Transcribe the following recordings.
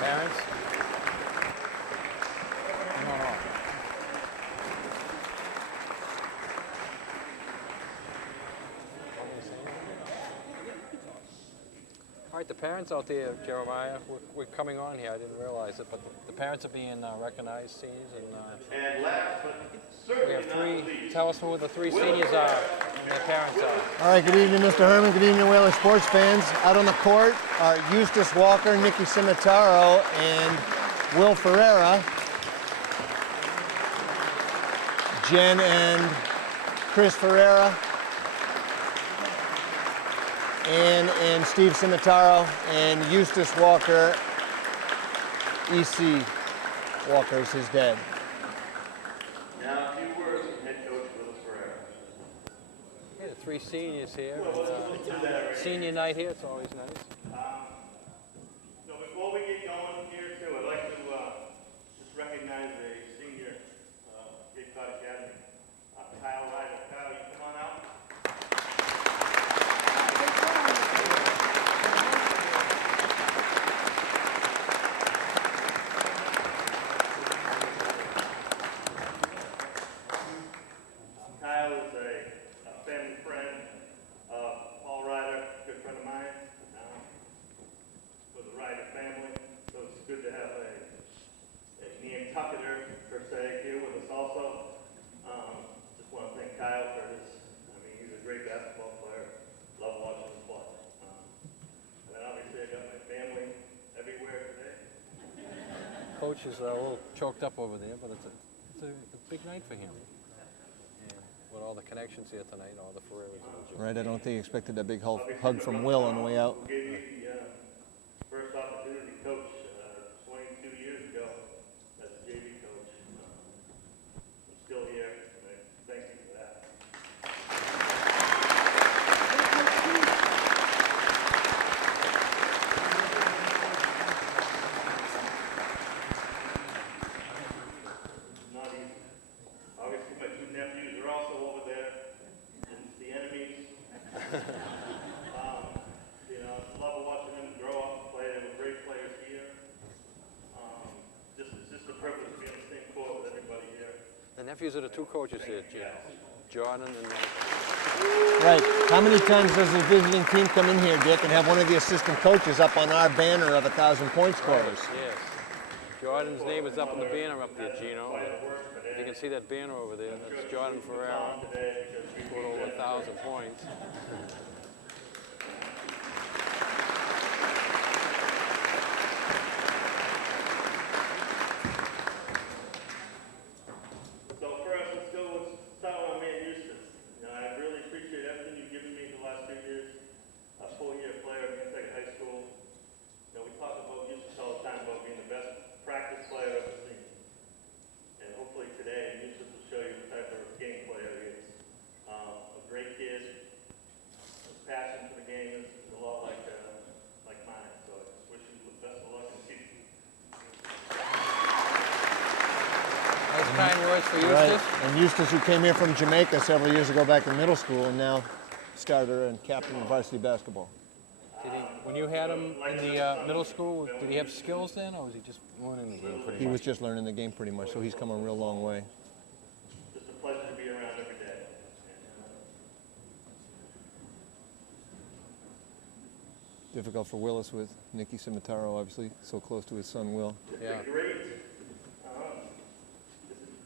Parents? No, no. All right, the parents out there, Jeremiah, we're coming on here. I didn't realize it, but the parents are being recognized, seniors, And last but we certainly have not three. least, Tell us who the three seniors are and their parents are. All right, good evening, Mr. Herman. Good evening, Whaler sports fans. Out on the court are Eustace Walker, Nicky Cimitaro, and Will Ferreira. Jen and Chris Ferreira. Ann and Steve Cimitaro, and Eustace Walker. E.C. Walker is his dad. now a few words from head coach Will Ferreira. Yeah, the three seniors here. Senior night here, it's always nice. So before we get going here too, I'd like to just recognize a senior Cape Cod Academy, Kyle Ryder. Kyle, you come on out. Kyle is a family friend of Paul Ryder, a good friend of mine, for the Ryder family. So it's good to have a Nantucketer, per se, here with us also. Just want to thank Kyle for his, he's a great basketball player. Love watching him play. And then obviously I got my family everywhere today. Coach is a little choked up over there, but it's a big night for him. Yeah, with all the connections here tonight, all the Ferreiras. Right, I don't think he expected that big hug from Will on the way out. Who gave me the first opportunity to coach 22 years ago as a JV coach. I'm still here, and I thank you for that. Not easy. Obviously, my two nephews are also over there. It's the enemies. Love watching them grow up and play. They were great players here. It's just a privilege to be on the same court with everybody here. The nephews are the two coaches here, Jim. Jordan and Michael. Right. How many times does the visiting team come in here, Dick, and have one of the assistant coaches up on our banner of 1,000 point scorers? Yes. Jordan's name is up on the banner up there, Gino. You can see that banner over there. That's Jordan Ferreira. Scored over 1,000 points. So first, let's start with my man Eustace. I really appreciate everything you've given me the last 2 years. A 4-year player at Nantucket High School. We talk about Eustace all the time about being the best practice player I've ever seen. And hopefully today, Eustace will show you the type of game player he is. A great kid. His passion for the game is a lot like mine. So I just wish you the best of luck in the future. Nice kind words for Right. Eustace. And Eustace, who came here from Jamaica several years ago back in middle school, and now starter and captain of varsity basketball. Did he, when you had him in the middle school, did he have skills then, or was he just learning the game pretty He much? was just learning the game pretty much, so he's come a real long way. Just a pleasure to be around every day. Difficult for Willis with Nicky Cimitaro, obviously, so close to his son, Will. Yeah.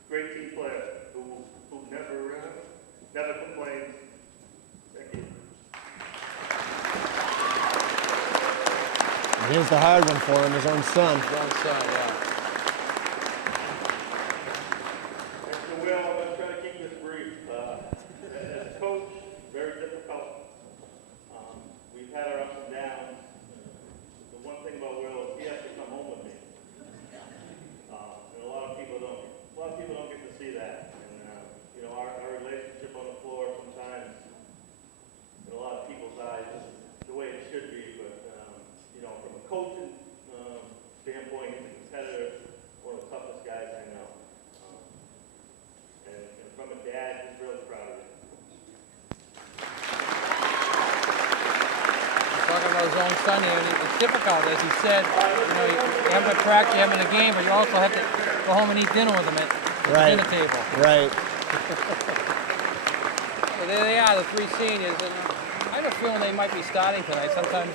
Great team player who never complains. Thank you. And here's the hard one for him, his own son. His own son, yeah. Mr. Will, I'm going to try to keep this brief. As a coach, very difficult. We've had our ups and downs. The one thing about Will is he has to come home with me. And a lot of people don't get to see that. And our relationship on the floor sometimes, in a lot of people's eyes, is the way it should be. But from a coaching standpoint, he's a competitor, one of the toughest guys I know. And from a dad, he's really proud of it. Talking about his own son here, and difficult, as he said. You know, you have them at practice, you have them in a game, but you also have to go home and eat dinner with them at the dinner table. Right. So there they are, the three seniors. And I have a feeling they might be starting tonight. Sometimes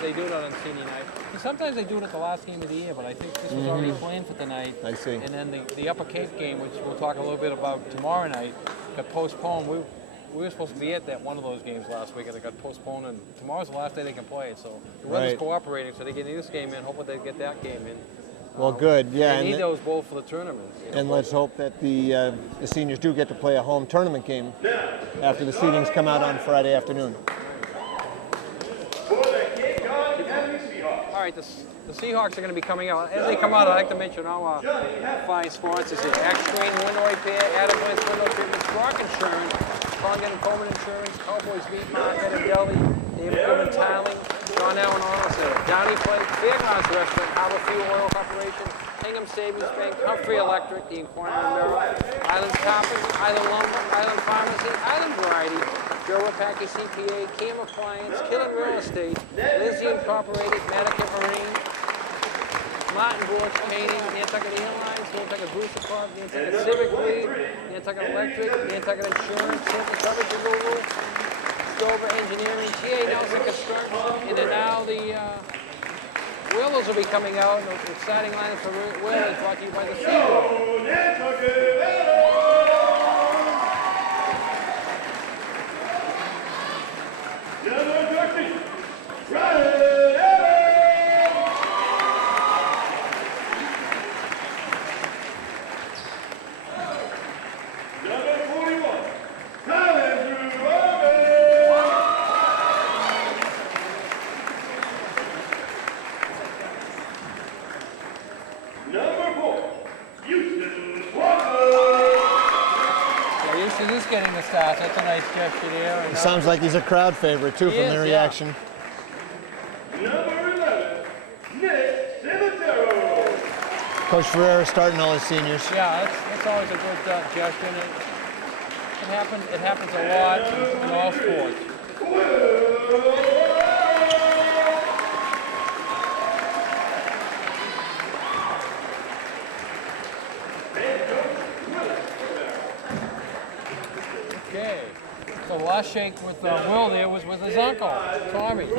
they do it on senior night. And sometimes they do it at the last game of the year, but I think this was already planned for tonight. I see. And then the Upper Cape game, which we'll talk a little bit about tomorrow night, got postponed. We were supposed to be at one of those games last week, and it got postponed, and tomorrow's the last day they can play. So the weather's cooperating, so they get this game in. Hopefully they get that game in. Well, good. Yeah. They need those both for the tournament. And let's hope that the seniors do get to play a home tournament game after the seedings come out on Friday afternoon. For the CapeCodAcademy Seahawks. All right, the Seahawks are going to be coming out. As they come out, I'd like to mention our fine sponsors here. X-Train Window Repair, Adam Wentz Window Treatment, Rock Insurance, Congan and Coleman Insurance, Cowboys Meat Market and Deli, David Goodman Tiling, John Allen Auto Center, Downey Place, Fairgrounds Restaurant, Harbor Fuel Oil Corporation, Hingham Savings Bank, Humphrey Electric, The Inquirer Mirror, Island Carpet, Island Lumber, Island Pharmacy, Island Variety, Joe Rapaki CPA, Cam Appliance, Killen Real Estate, Lizzie Incorporated, Medica Marine, Martin Bush Painting, Nantucket Airlines, Nantucket Booster Club, Nantucket Civic League, Nantucket Electric, Nantucket Insurance, Nantucket Coverage Removal, Stover Engineering, GA Nelson Construction, and then now the Whalers will be coming out, and the exciting lineup for Whalers brought to you by the Seahawks. Getting the start. That's a nice gesture there. It sounds like he's a crowd favorite too from the reaction. Number 11, Nick Cimitero. Coach Ferreira starting all his seniors. Yeah, that's always a good gesture. And it happens a lot in all sports. Okay, so the last shake with Will there was with his uncle, Tommy. With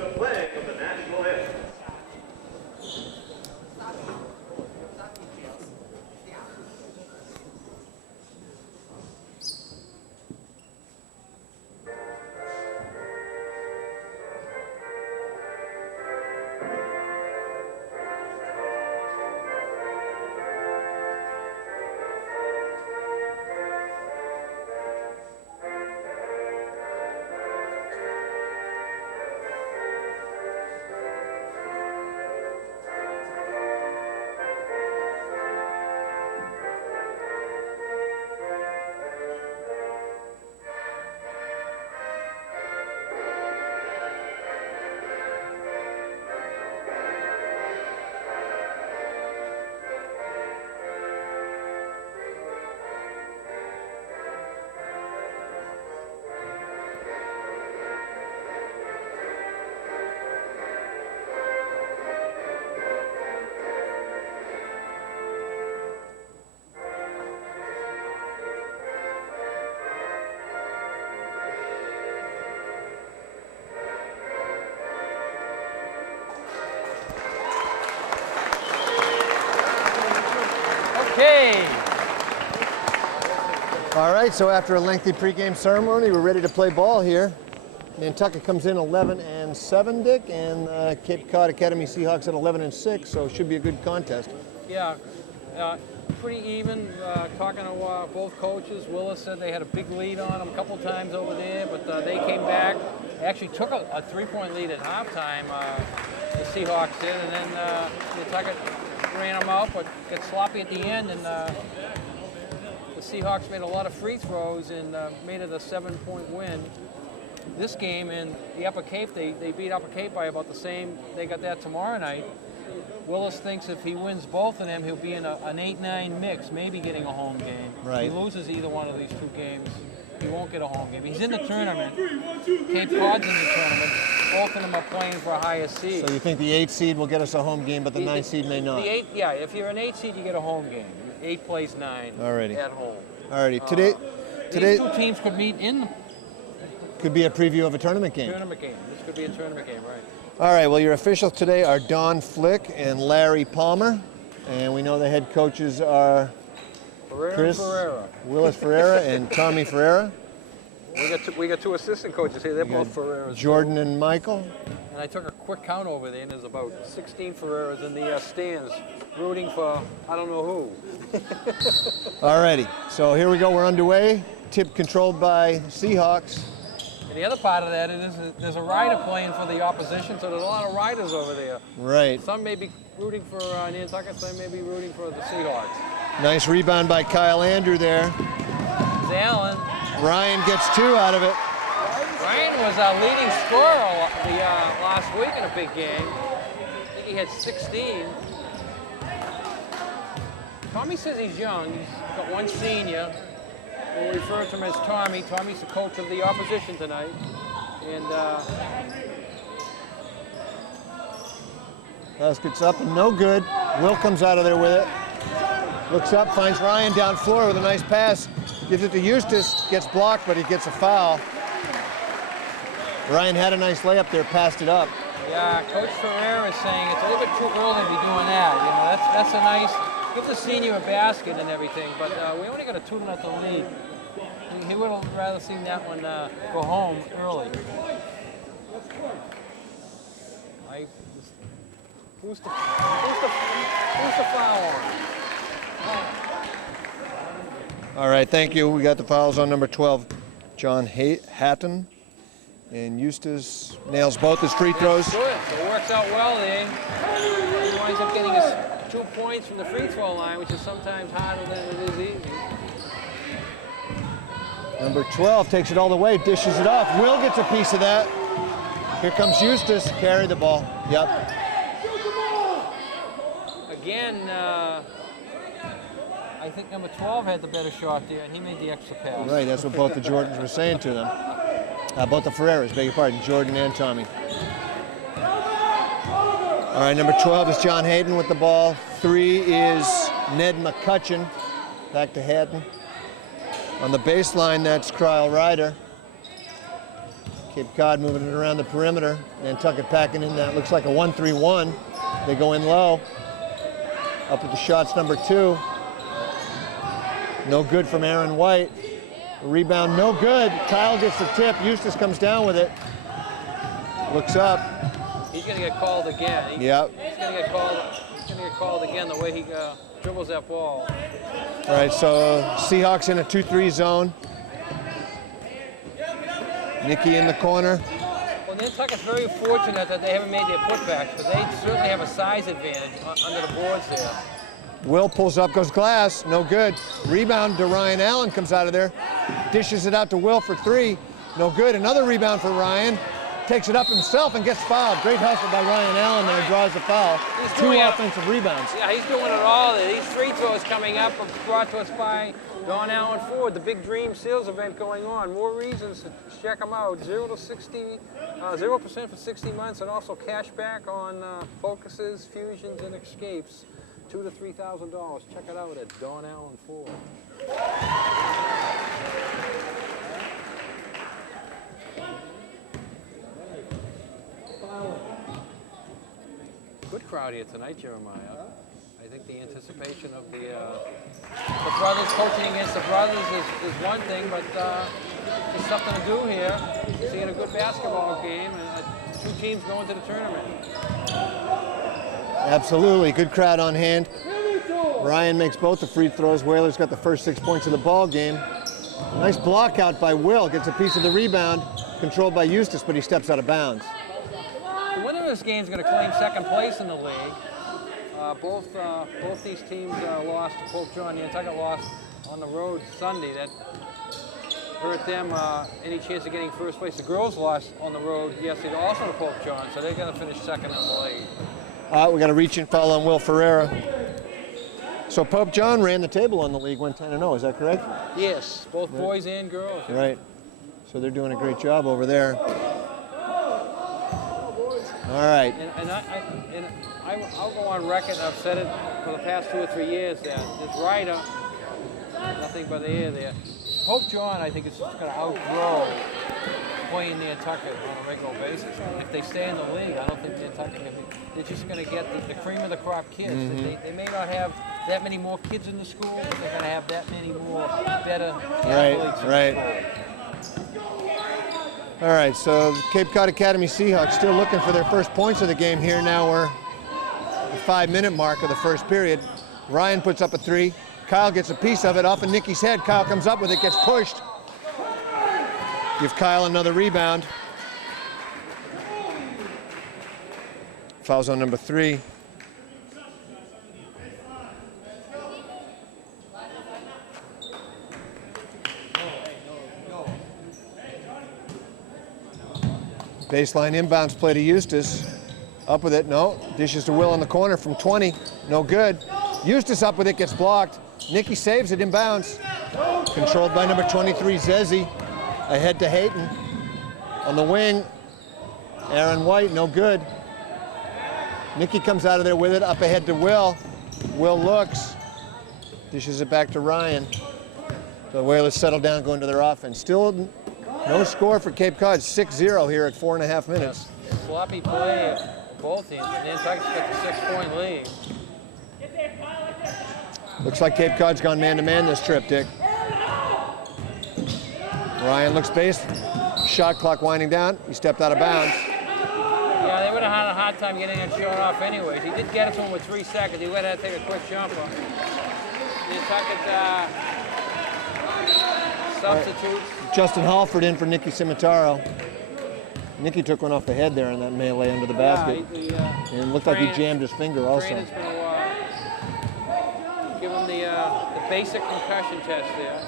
a flag of the national anthem. Okay. All right, so after a lengthy pregame ceremony, we're ready to play ball here. Nantucket comes in 11-7, Dick, and CapeCodAcademy Seahawks at 11-6, so it should be a good contest. Yeah, pretty even. Talking to both coaches, Willis said they had a big lead on them a couple times over there, but they came back. They actually took a three-point lead at halftime, the Seahawks did, and then Nantucket ran them out, but got sloppy at the end, and the Seahawks made a lot of free throws and made it a 7-point win. This game in the Upper Cape, they beat Upper Cape by about the same. They got that tomorrow night. Willis thinks if he wins both of them, he'll be in an 8-9 mix, maybe getting a home game. Right. If he loses either one of these two games, he won't get a home game. He's in the tournament. Cape Cod's in the tournament. Both of them are playing for a higher seed. So you think the 8 seed will get us a home game, but the 9 seed may not? The 8, yeah, if you're an 8 seed, you get a home game. 8 plays 9 Alrighty. at home. Alrighty, These two teams could meet in the could be a preview of a tournament game. tournament game. This could be a tournament game, right? All right, well, your officials today are Don Flick and Larry Palmer, and we know the head coaches are Chris Ferreira. Willis Ferreira and Tommy Ferreira. We got two assistant coaches here. They're both Ferreiras. Jordan and Michael. And I took a quick count over there, and there's about 16 Ferreiras in the stands rooting for I don't know who. All righty, so here we go. We're underway. Tip controlled by Seahawks. And the other part of that is there's a rider playing for the opposition, so there's a lot of riders over there. Right. Some may be rooting for Nantucket, some may be rooting for the Seahawks. Nice rebound by Kyle Andrew there. There's Allen. Ryan gets 2 out of it. Ryan was our leading scorer last week in a big game. I think he had 16. Tommy says he's young. He's got one senior. We'll refer to him as Tommy. Tommy's the coach of the opposition tonight. And Basket's up and no good. Will comes out of there with it. Looks up, finds Ryan down floor with a nice pass. Gives it to Eustace, gets blocked, but he gets a foul. Ryan had a nice layup there, passed it up. yeah, Coach Ferreira is saying it's a little bit too early to be doing that. You know, that's a nice, give the senior a basket and everything, but we only got a 2-0 lead. He would have rather seen that one go home early. Who's the foul on? All right, thank you. We got the fouls on number 12, John Hatton. And Eustace nails both his free throws. Good, so it works out well there. He winds up getting his 2 points from the free throw line, which is sometimes harder than it is easy. Number 12 takes it all the way, dishes it off. Will gets a piece of that. Here comes Eustace, carry the ball. Yep. Again, I think number 12 had the better shot there, and he made the extra pass. Right, that's what both the Jordans were saying to them. Both the Ferreiras, beg your pardon, Jordan and Tommy. All right, number 12 is John Hayden with the ball. 3 is Ned McCutcheon. Back to Hatton. On the baseline, that's Kyle Ryder. Cape Cod moving it around the perimeter. Nantucket packing in that. Looks like a 1-3-1. They go in low. Up with the shots, number 2. No good from Aaron White. Rebound, no good. Kyle gets the tip. Eustace comes down with it. Looks up. He's going to get called again. Yep. He's going to get called again the way he dribbles that ball. All right, so Seahawks in a 2-3 zone. Nicky in the corner. Well, Nantucket's very fortunate that they haven't made their putbacks, but they certainly have a size advantage under the boards there. Will pulls up, goes glass, no good. Rebound to Ryan Allen, comes out of there. Dishes it out to Will for 3, no good. Another rebound for Ryan. Takes it up himself and gets fouled. Great hustle by Ryan Allen there, draws the foul. 2 offensive rebounds. Yeah, he's doing it all. These free throws coming up are brought to us by Don Allen Ford, the Big Dream Sales event going on. More reasons to check them out. 0% for 60 months, and also cash back on Focuses, Fusions, and Escapes. $2,000 to $3,000. Check it out at Don Allen Ford. Good crowd here tonight, Jeremiah. I think the anticipation of the brothers coaching against the brothers is one thing, but there's something to do here. Seeing a good basketball game and 2 teams going to the tournament. Absolutely, good crowd on hand. Ryan makes both the free throws. Whaler's got the first 6 points of the ball game. Nice block out by Will, gets a piece of the rebound, controlled by Eustace, but he steps out of bounds. The winner of this game is going to claim second place in the league. Both these teams lost. Pope John, Nantucket lost on the road Sunday. That hurt them any chance of getting first place. The girls lost on the road yesterday also to Pope John, so they're going to finish second in the league. We got a reach and foul on Will Ferreira. So Pope John ran the table on the league, went 10-0, is that correct? Yes, both boys and girls. Right. So they're doing a great job over there. All right. I'll go on record, and I've said it for the past 2 or 3 years, that this rider, nothing but the air there. Pope John, I think, is just going to outgrow playing Nantucket on a regular basis. If they stay in the league, I don't think Nantucket can be. They're just going to get the cream of the crop kids. They may not have that many more kids in the school, but they're going to have that many more better athletes in the school. All right, so the Cape Cod Academy Seahawks still looking for their first points of the game here. Now we're at the 5-minute mark of the first period. Ryan puts up a 3. Kyle gets a piece of it off of Nicky's head. Kyle comes up with it, gets pushed. Give Kyle another rebound. Fouls on number 3. Baseline inbounds play to Eustace. Up with it, no. Dishes to Will in the corner from 20, no good. Eustace up with it, gets blocked. Nicky saves it inbounds. Controlled by number 23, Zezzi. Ahead to Hayton. On the wing, Aaron White, no good. Nicky comes out of there with it, up ahead to Will. Will looks, dishes it back to Ryan. The Whalers settle down, go into their offense. Still no score for Cape Cod, 6-0 here at 4.5 minutes. Sloppy play at both teams. Nantucket's got the 6-point lead. Looks like Cape Cod's gone man-to-man this trip, Dick. Ryan looks base. Shot clock winding down. He stepped out of bounds. Yeah, they would have had a hard time getting that shot off anyways. He did get it to him with 3 seconds. He would have had to take a quick jumper. Nantucket substitutes. Justin Halford in for Nicky Cimitaro. Nicky took one off the head there in that melee under the basket. Yeah, and it looked like he jammed his finger also. Trainer's going to give him the basic concussion test there.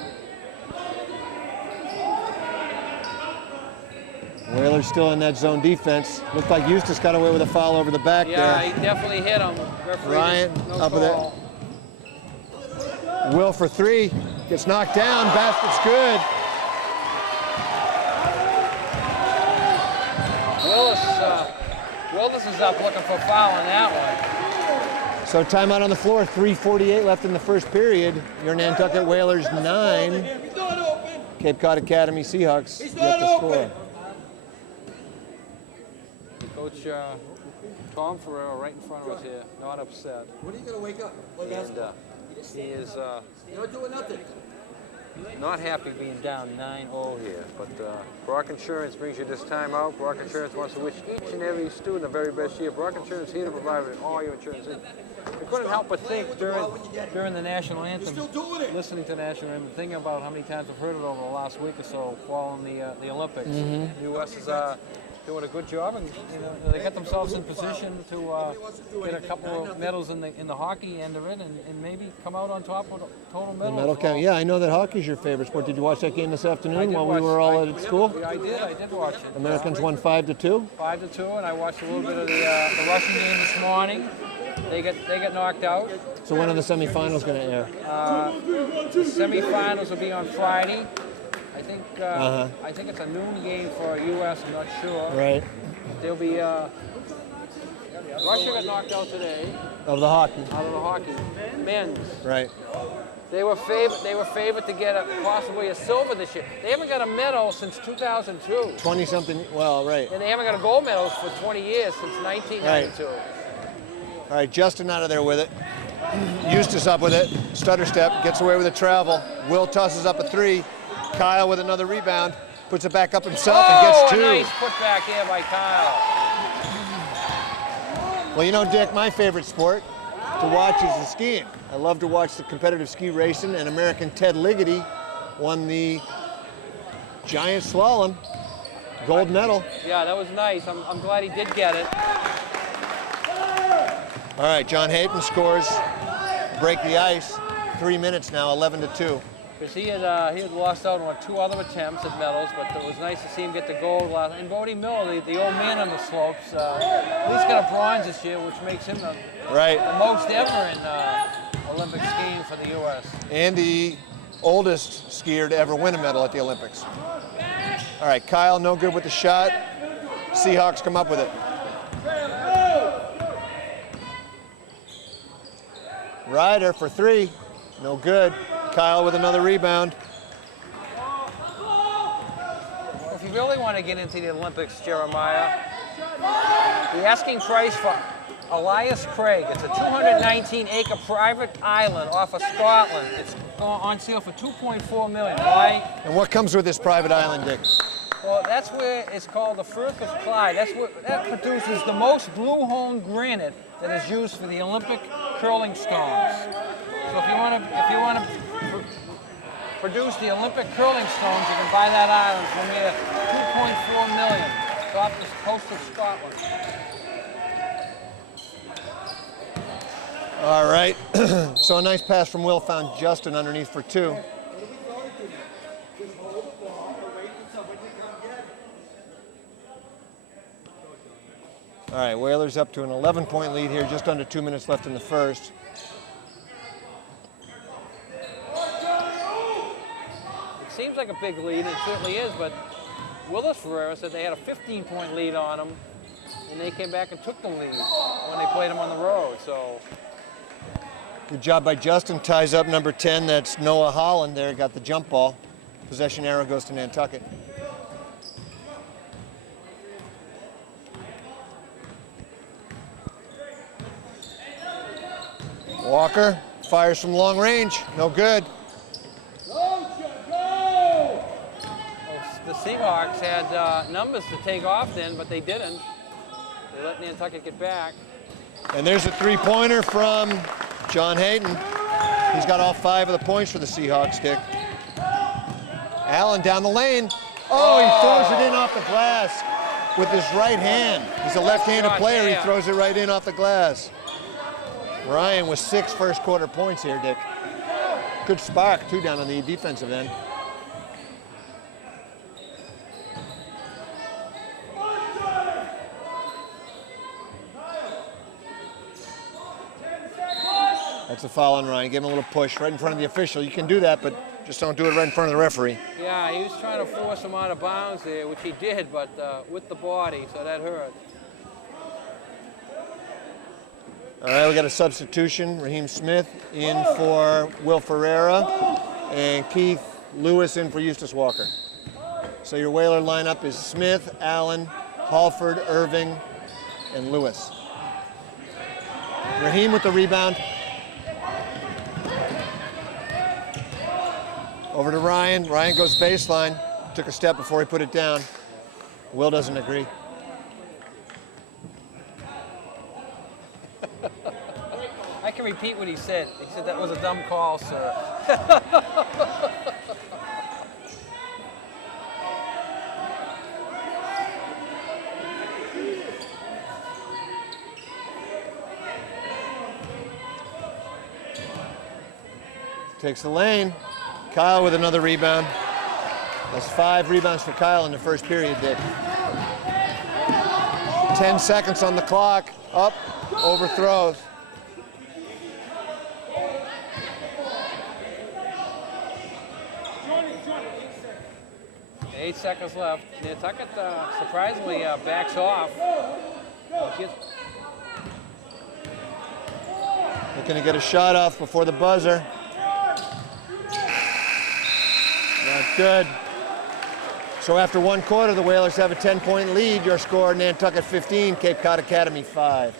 Whalers still in that zone defense. Looked like Eustace got away with a foul over the back there. Yeah, he definitely hit him. Referee, Ryan no up with call. it. Will for 3. Gets knocked down. Basket's good. Willis is up looking for a foul on that one. So timeout on the floor. 3:48 left in the first period. Your Nantucket Whalers 9. Cape Cod Academy Seahawks yet to score. Coach Tom Ferrero right in front of us here, not upset. When are you going to wake up? And he is You're not doing nothing. not happy being down 9-0 here. But Brock Insurance brings you this time out. Brock Insurance wants to wish each and every student the very best year. Brock Insurance is here to provide all your insurance. I couldn't help but think during the national anthem, listening to the national anthem, thinking about how many times I've heard it over the last week or so following the Olympics. The U.S. is doing a good job, and they got themselves in position to get a couple of medals in the hockey end of it, and maybe come out on top with a total medal. Medal count. Yeah, I know that hockey's your favorite sport. Did you watch that game this afternoon while we were all at school? I did watch it. Americans won 5-2. 5-2, and I watched a little bit of the Russian game this morning. They get knocked out. So when are the semifinals going to air? The semifinals will be on Friday. I think it's a noon game for U.S. I'm not sure. Right. There'll be Russia got knocked out today. Of the hockey. Out of the hockey, men's. Right. They were favored to get possibly a silver this year. They haven't got a medal since 2002. 20-something. Well, right. And they haven't got a gold medal for 20 years since 1992. Right. All right, Justin out of there with it. Eustace up with it. Stutter step, gets away with a travel. Will tosses up a 3. Kyle with another rebound. Puts it back up himself and gets 2. Nice putback here by Kyle. Well, you know, Dick, my favorite sport to watch is the skiing. I love to watch the competitive ski racing, and American Ted Ligety won the giant slalom gold medal. Yeah, that was nice. I'm glad he did get it. All right, John Hayden scores, break the ice. 3 minutes now, 11-2. Because he had lost out on 2 other attempts at medals, but it was nice to see him get the gold last. And Bodie Miller, the old man on the slopes, at least got a bronze this year, which makes him the most ever in Olympic skiing for the U.S. And the oldest skier to ever win a medal at the Olympics. All right, Kyle, no good with the shot. Seahawks come up with it. Ryder for 3, no good. Kyle with another rebound. If you really want to get into the Olympics, Jeremiah, the asking price for Elias Craig, it's a 219-acre private island off of Scotland. It's on sale for $2.4 million. Why? And what comes with this private island, Dick? Well, that's where it's called the Firth of Clyde. That produces the most blue hone granite that is used for the Olympic curling stones. So if you want to produce the Olympic curling stones, you can buy that island for me at $2.4 million. It's off the coast of Scotland. All right, so a nice pass from Will found Justin underneath for 2. All right, Whalers up to an 11-point lead here, just under 2 minutes left in the first. It seems like a big lead, it certainly is, but Willis Ferreira said they had a 15-point lead on them, and they came back and took the lead when they played them on the road. So. Good job by Justin, ties up number 10, that's Noah Holland there, got the jump ball. Possession arrow goes to Nantucket. Walker fires from long range, no good. The Seahawks had numbers to take off then, but they didn't. They let Nantucket get back. And there's a 3-pointer from John Hayden. He's got all 5 of the points for the Seahawks, Dick. Allen down the lane. Oh, he throws it in off the glass with his right hand. He's a left-handed player. He throws it right in off the glass. Ryan with 6 first-quarter points here, Dick. Good spark, too, down on the defensive end. That's a foul on Ryan. Give him a little push right in front of the official. You can do that, but just don't do it right in front of the referee. Yeah, he was trying to force him out of bounds there, which he did, but with the body, so that hurt. All right, we got a substitution. Raheem Smith in for Will Ferreira, and Keith Lewis in for Eustace Walker. So your Whaler lineup is Smith, Allen, Halford, Irving, and Lewis. Raheem with the rebound. Over to Ryan. Ryan goes baseline. Took a step before he put it down. Will doesn't agree. I can repeat what he said. He said that was a dumb call, sir. Takes the lane. Kyle with another rebound. That's 5 rebounds for Kyle in the first period, Dick. 10 seconds on the clock. Up, overthrows. Eight seconds left. Nantucket surprisingly backs off. Looking to get a shot off before the buzzer. Not good. So after 1 quarter, the Whalers have a 10-point lead. Your score, Nantucket 15, Cape Cod Academy 5.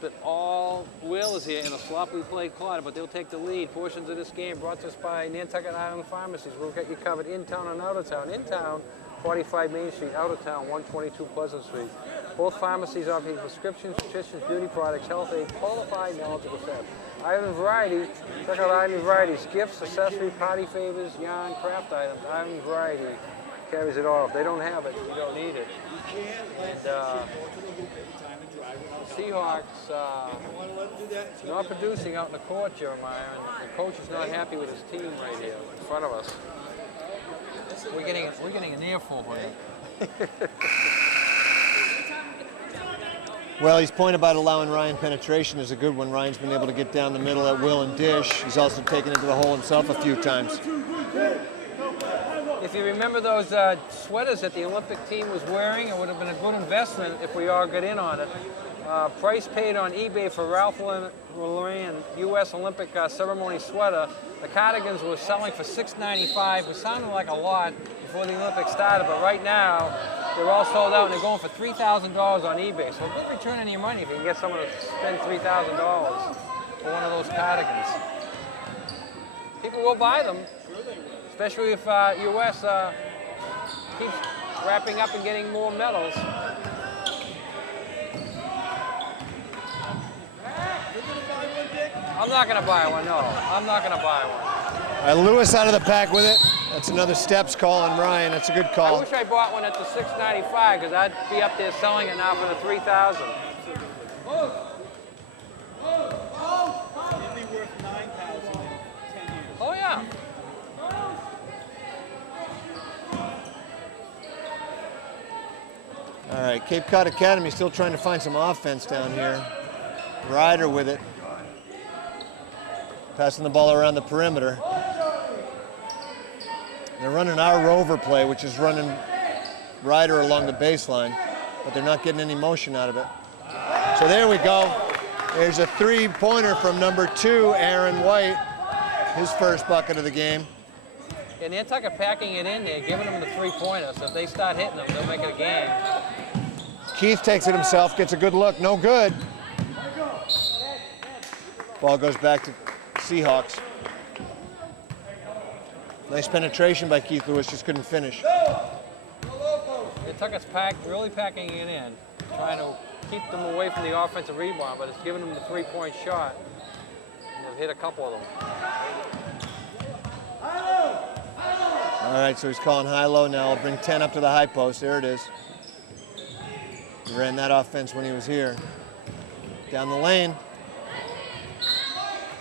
But all Whalers here in a sloppy play quarter, but they'll take the lead. Portions of this game brought to us by Nantucket Island Pharmacies. We'll get you covered in town and out of town. In town, 45 Main Street, out of town, 122 Pleasant Street. Both pharmacies offer prescriptions, nutrition, beauty products, health aid, qualified, knowledgeable staff. Island Variety, check out Island Variety's gifts, accessory, party favors, yarn, craft items. Island Variety carries it all. If they don't have it, you don't need it. And the Seahawks not producing out in the court, Jeremiah, and the coach is not happy with his team right here in front of us. We're getting an earful here. Well, his point about allowing Ryan penetration is a good one. Ryan's been able to get down the middle at will and dish. He's also taken it to the hole himself a few times. If you remember those sweaters that the Olympic team was wearing, it would have been a good investment if we all got in on it. Price paid on eBay for Ralph Lauren U.S. Olympic ceremony sweater. The cardigans were selling for $6.95. It sounded like a lot before the Olympics started, but right now they're all sold out and they're going for $3,000 on eBay. So a good return on your money if you can get someone to spend $3,000 for one of those cardigans. People will buy them, especially if U.S. keeps wrapping up and getting more medals. I'm not going to buy one, no. I'm not going to buy one. All right, Lewis out of the pack with it. That's another steps call on Ryan. That's a good call. I wish I bought one at the $6.95 because I'd be up there selling it now for the $3,000. Oh, yeah. All right, Cape Cod Academy still trying to find some offense down here. Ryder with it. Passing the ball around the perimeter. They're running our rover play, which is running Ryder along the baseline, but they're not getting any motion out of it. So there we go. There's a three-pointer from number 2, Aaron White, his first bucket of the game. And Nantucket packing it in there, giving them the three-pointer, so if they start hitting them, they'll make it a game. Keith takes it himself, gets a good look, no good. Ball goes back to Seahawks. Nice penetration by Keith Lewis, just couldn't finish. Nantucket's really packing it in, trying to keep them away from the offensive rebound, but it's giving them the three-point shot. And they've hit a couple of them. All right, so he's calling high-low now. I'll bring 10 up to the high post. There it is. He ran that offense when he was here. Down the lane.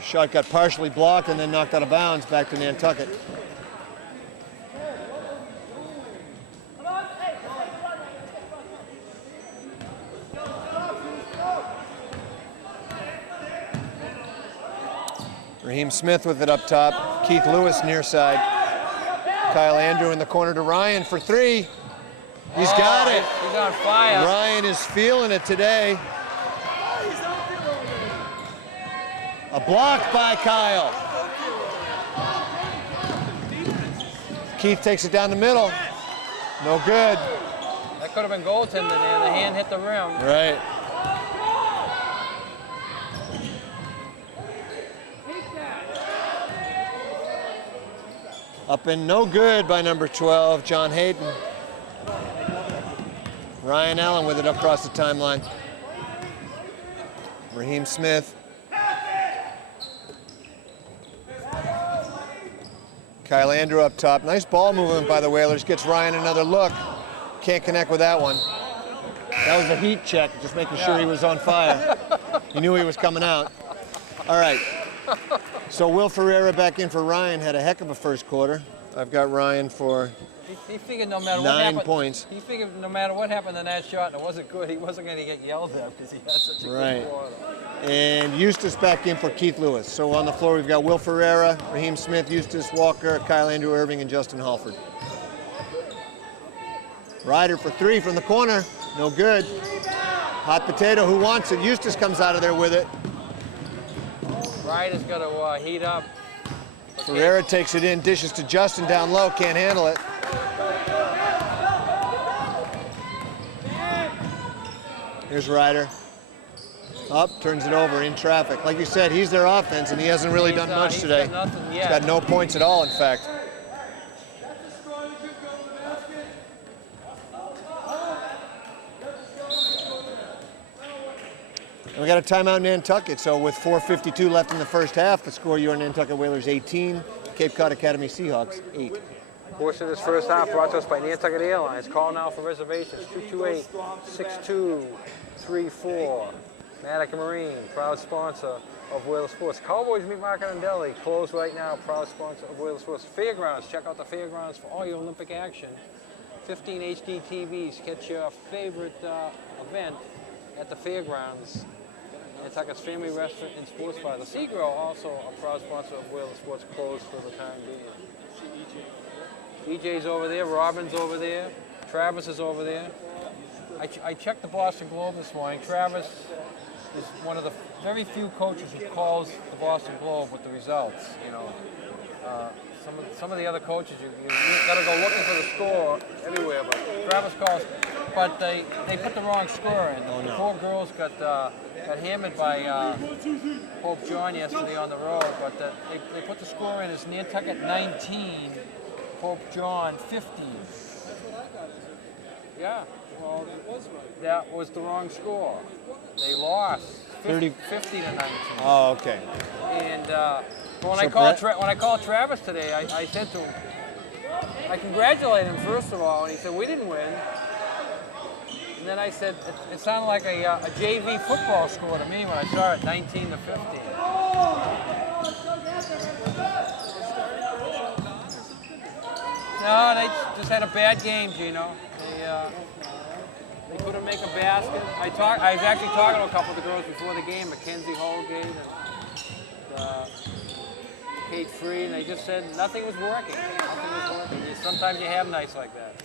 Shot got partially blocked and then knocked out of bounds back to Nantucket. Raheem Smith with it up top. Keith Lewis near side. Kyle Andrew in the corner to Ryan for 3. He's got it. He's on fire. Ryan is feeling it today. A block by Kyle. Keith takes it down the middle. No good. That could have been goaltending there. The hand hit the rim. Right. Up and no good by number 12, John Hayden. Ryan Allen with it up across the timeline. Raheem Smith. Kyle Andrew up top. Nice ball movement by the Whalers. Gets Ryan another look. Can't connect with that one. That was a heat check, just making sure he was on fire. He knew he was coming out. All right. So Will Ferreira back in for Ryan. Had a heck of a first quarter. I've got Ryan for He figured no matter what 9 happened, points. He figured no matter what happened in that shot, and it wasn't good, he wasn't going to get yelled at because he had such a good quarter. And Eustace back in for Keith Lewis. So on the floor we've got Will Ferreira, Raheem Smith, Eustace Walker, Kyle Andrew Irving, and Justin Halford. Ryder for 3 from the corner. No good. Hot potato, who wants it? Eustace comes out of there with it. Ryder's got to heat up. Ferreira takes it in, dishes to Justin down low, can't handle it. Here's Ryder. Up, turns it over in traffic. Like you said, he's their offense, and he hasn't really done much today. He's got no points at all, in fact. And we got a timeout in Nantucket, so with 4:52 left in the first half, the score, your Nantucket Whalers 18, Cape Cod Academy Seahawks 8. Portion of this first half brought to us by Nantucket Airlines. Call now for reservations, 228-6234. Manica Marine, proud sponsor of Whalers Sports. Cowboys Meat Market and Deli, closed right now, proud sponsor of Whalers Sports. Fairgrounds, check out the Fairgrounds for all your Olympic action. 15 HD TVs, catch your favorite event at the fairgrounds. Nantucket's Family Restaurant and Sports Bar. The Seagrill, also a proud sponsor of Whalen Sports, closed for the time being. EJ's over there, Robin's over there, Travis is over there. I checked the Boston Globe this morning. Travis is one of the very few coaches who calls the Boston Globe with the results. You know, some of the other coaches, you got to go looking for the score everywhere. But Travis calls, but they put the wrong score in. Oh, no. The poor girls got hammered by Pope John yesterday on the road. But they put the score in as Nantucket 19, Pope John 15. That's what I got. Yeah. Well, That was right. that was the wrong score. They lost 50 to 19. Oh, okay. And when So I called Travis today, I said to him, I congratulated him first of all, and he said we didn't win. And then I said it sounded like a JV football score to me when I saw it 19 to 15. No, they just had a bad game, Gino. They couldn't make a basket. I was actually talking to a couple of the girls before the game, Mackenzie Holgate and Kate Free, and they just said nothing was working. Nothing was working. Sometimes you have nights like that.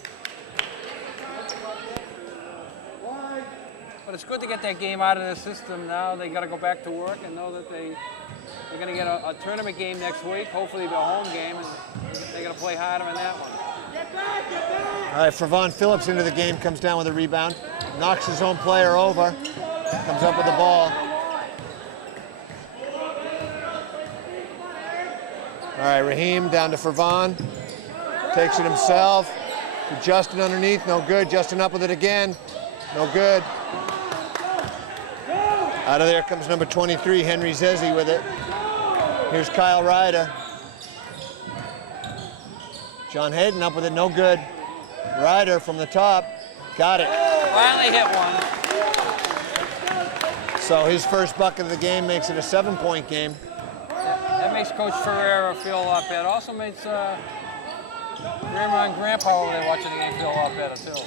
But it's good to get that game out of their system now. They got to go back to work and know that they're going to get a tournament game next week. Hopefully it'll be a home game, and they're going to play harder in that one. All right, Fervon Phillips into the game, comes down with a rebound, knocks his own player over, comes up with the ball. All right, Raheem down to Fervon, takes it himself, to Justin underneath, no good. Justin up with it again, no good. Out of there comes number 23, Henry Zezzi with it. Here's Kyle Ryder. John Hayden up with it, no good. Ryder from the top, got it. Finally hit one. So his first bucket of the game makes it a 7-point game. That makes Coach Ferreira feel a lot better. Also makes Grandma and Grandpa over there watching the game feel a lot better too.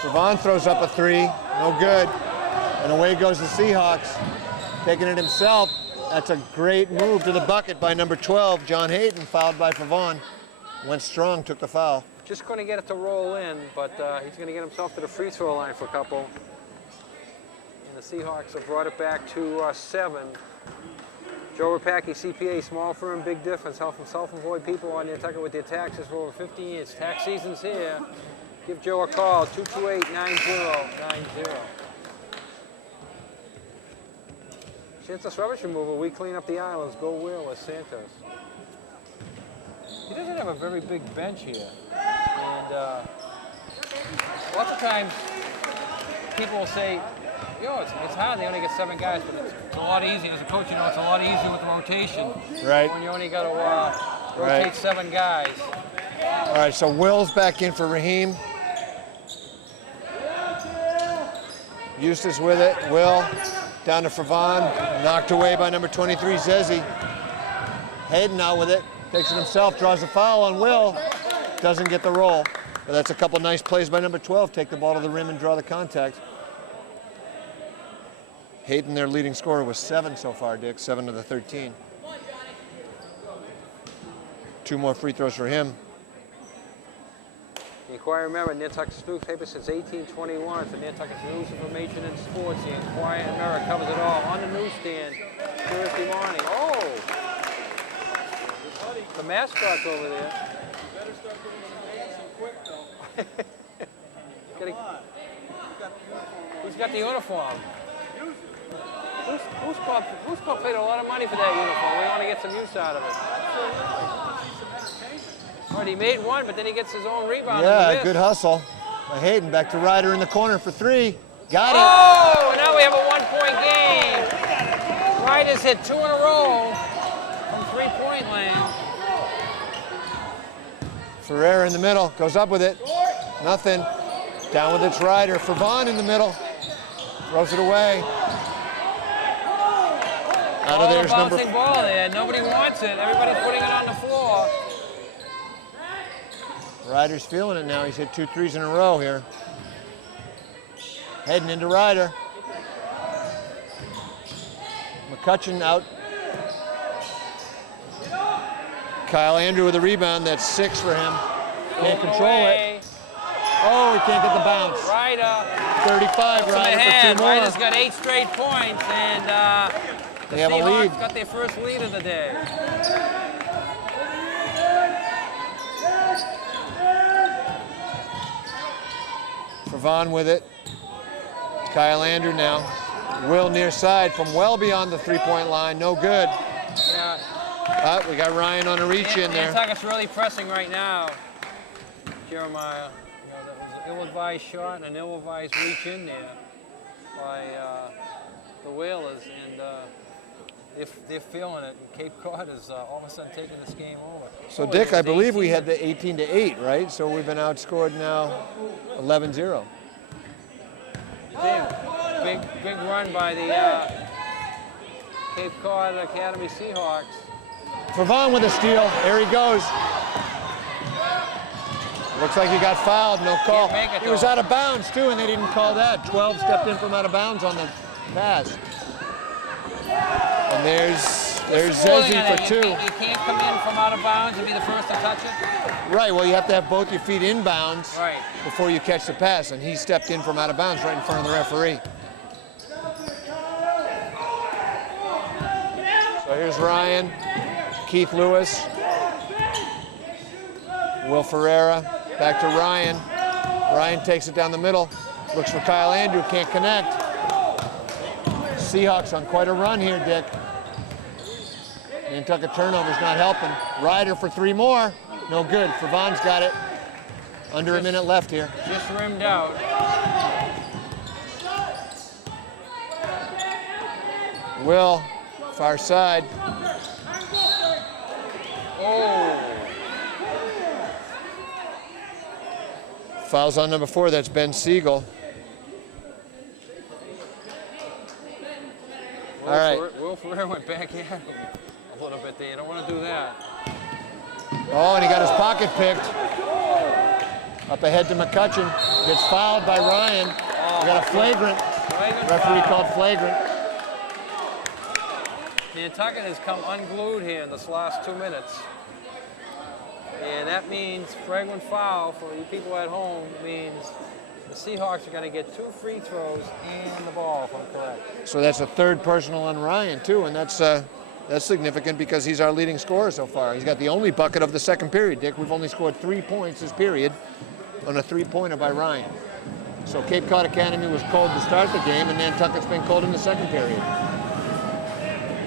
Fervon throws up a 3, no good. And away goes the Seahawks, taking it himself. That's a great move to the bucket by number 12, John Hayden, fouled by Fervon. Went strong, took the foul. Just going to get it to roll in, but he's going to get himself to the free throw line for a couple. And the Seahawks have brought it back to 7. Joe Rapacki, CPA, small firm, big difference, helping self-employed people on Nantucket with their taxes for over 15 years. Tax season's here. Give Joe a call, 228-9090. Santos Rubbish Removal, we clean up the islands. Go Wheeler, Santos. He doesn't have a very big bench here. And lots of times people will say, yo, it's hard, they only get 7 guys, but it's a lot easier. As a coach, you know, it's a lot easier with the rotation. Right. When you only got to rotate 7 guys. All right, so Will's back in for Raheem. Eustace with it, Will. Down to Fervon, knocked away by number 23, Zezzi. Hayden out with it, takes it himself, draws a foul on Will. Doesn't get the roll, but that's a couple nice plays by number 12. Take the ball to the rim and draw the contact. Hayden, their leading scorer, was 7 so far, Dick, 7 of the 13. 2 more free throws for him. The Inquirer Mirror, Nantucket's newspaper since 1821 for Nantucket's news, information, and sports. The Inquirer Mirror covers it all on the newsstand Thursday morning. Oh! The mascot's over there. You better start doing some dancing quick, though. Come on. Who's got the uniform? Who's paid a lot of money for that uniform? We want to get some use out of it. All right, he made one, but then he gets his own rebound. Yeah, good hustle. By Hayden, back to Ryder in the corner for 3. Got it. Oh, now we have a 1-point game. Ryder's hit 2 in a row from 3-point land. Ferreira in the middle, goes up with it. Nothing. Down with its Ryder. Fervon in the middle. Throws it away. Out of there's number. Bouncing ball there. Nobody wants it. Everybody's putting it on the floor. Ryder's feeling it now. He's hit 2 threes in a row here. Heading into Ryder. McCutcheon out. Kyle Andrew with a rebound. That's 6 for him. Can't control it. Oh, he can't get the bounce. Ryder. 35, Ryder for 2 more. Ryder's got 8 straight points, and They have a lead. Seahawks got their first lead of the day. Vaughn with it. Kyle Andrew now. Will near side from well beyond the 3-point line. No good. Yeah. We got Ryan on a reach in there. Nantucket's really pressing right now. Jeremiah. You know, that was an ill-advised shot and an ill-advised reach in there by the Whalers, and they're feeling it. And Cape Cod is all of a sudden taking this game over. So Dick, I believe we had the 18-8, right? So we've been outscored now 11-0. Big run by the Cape Cod Academy Seahawks. Vaughn with a steal. There he goes. Looks like he got fouled. No call. Can't make it, He was though. out of bounds too, and they didn't call that. 12 stepped in from out of bounds on the pass. And there's Zezzy for 2. You can't come in from out of bounds and be the first to touch it. Right, well, you have to have both your feet inbounds Right. before you catch the pass, and he stepped in from out of bounds right in front of the referee. So here's Ryan, Keith Lewis, Will Ferreira, back to Ryan. Ryan takes it down the middle, looks for Kyle Andrew, can't connect. Seahawks on quite a run here, Dick. Nantucket turnover's not helping. Ryder for 3 more. No good. Vaughn's got it. Under a minute left here. Just rimmed out. Will, far side. Oh. Fouls on number 4. That's Ben Siegel. All right. Will Ferreira went back at him a little bit there. You don't want to do that. Oh, and he got his pocket picked. Up ahead to McCutcheon. Gets fouled by Ryan. We got a flagrant. Referee called flagrant. Nantucket has come unglued here in this last 2 minutes. And that means flagrant foul for you people at home means the Seahawks are going to get 2 free throws and the ball, if I'm correct. So that's a 3rd personal on Ryan too, and that's significant because he's our leading scorer so far. He's got the only bucket of the second period, Dick. We've only scored 3 points this period on a 3-pointer by Ryan. So Cape Cod Academy was cold to start the game, and Nantucket's been cold in the second period.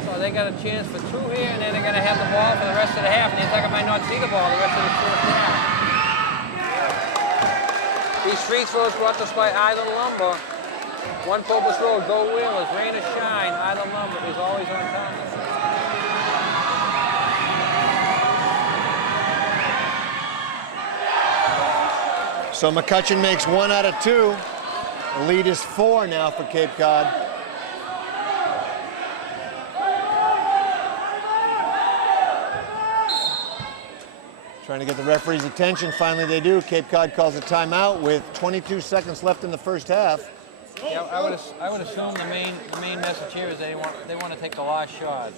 So they got a chance for 2 here, and then they're going to have the ball for the rest of the half. Nantucket might not see the ball the rest of the first half. These free throws brought to us by Island Lumber. 1 Popus Road, go Whalers, rain or shine, Island Lumber is always on time. So McCutcheon makes 1 out of 2. The lead is 4 now for Cape Cod. Trying to get the referee's attention. Finally they do. Cape Cod calls a timeout with 22 seconds left in the first half. Yeah, I would assume the main message here is they want to take the last shot.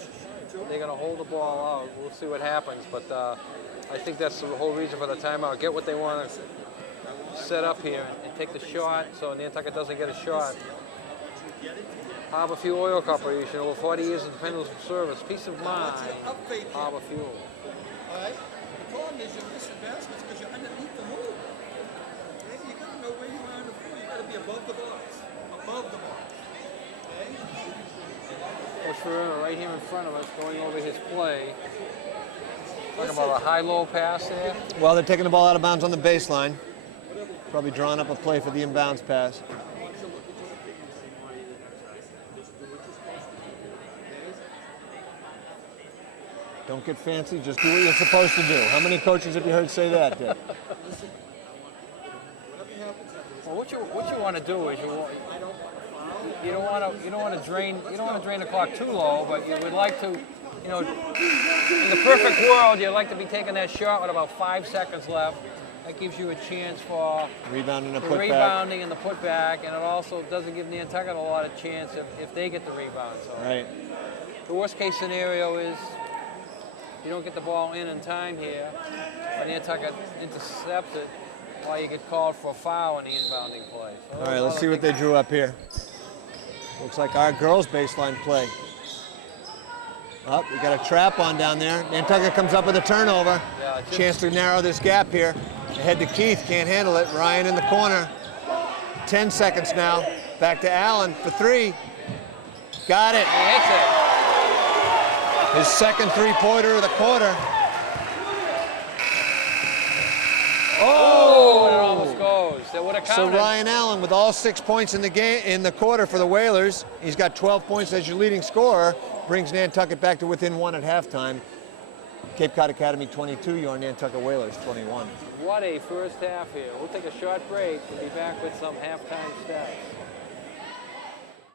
They're going to hold the ball out. We'll see what happens, but I think that's the whole reason for the timeout. Get what they want to set up here and take the shot so Nantucket doesn't get a shot. Harbor Fuel Oil Corporation, over 40 years of dependable service, peace of mind, Harbor Fuel. All right? The problem is you miss advancements because you're underneath the move. Okay? You got to know where you are in the floor. You got to be above the box. Above the box. Okay? Coach Ferreira right here in front of us going over his play. Talking about a high-low pass there. Well, they're taking the ball out of bounds on the baseline. Probably drawing up a play for the inbounds pass. Don't get fancy, just do what you're supposed to do. How many coaches have you heard say that, Dick? Well, what you want to do is you don't want to drain the clock too low, but you would like to, in the perfect world, you'd like to be taking that shot with about 5 seconds left, That gives you a chance for Rebounding and the putback. rebounding and the putback, and it also doesn't give Nantucket a lot of chance if they get the rebound. So Right. the worst case scenario is you don't get the ball in time here, but Nantucket intercepts it while you get called for a foul in the inbounding play. So All right, let's see what they drew up here. Looks like our girls' baseline play. Oh, we got a trap on down there. Nantucket comes up with a turnover. Yeah, just- Chance to narrow this gap here. Ahead to Keith, can't handle it. Ryan in the corner. 10 seconds now. Back to Allen for three. Got it. He hits it. His second three-pointer of the quarter. Oh, it almost goes. That would have So counted. Ryan Allen with all 6 points in the game in the quarter for the Whalers. He's got 12 points as your leading scorer. Brings Nantucket back to within 1 at halftime. Cape Cod Academy 22, your Nantucket Whalers 21. What a first half here. We'll take a short break and be back with some halftime stats.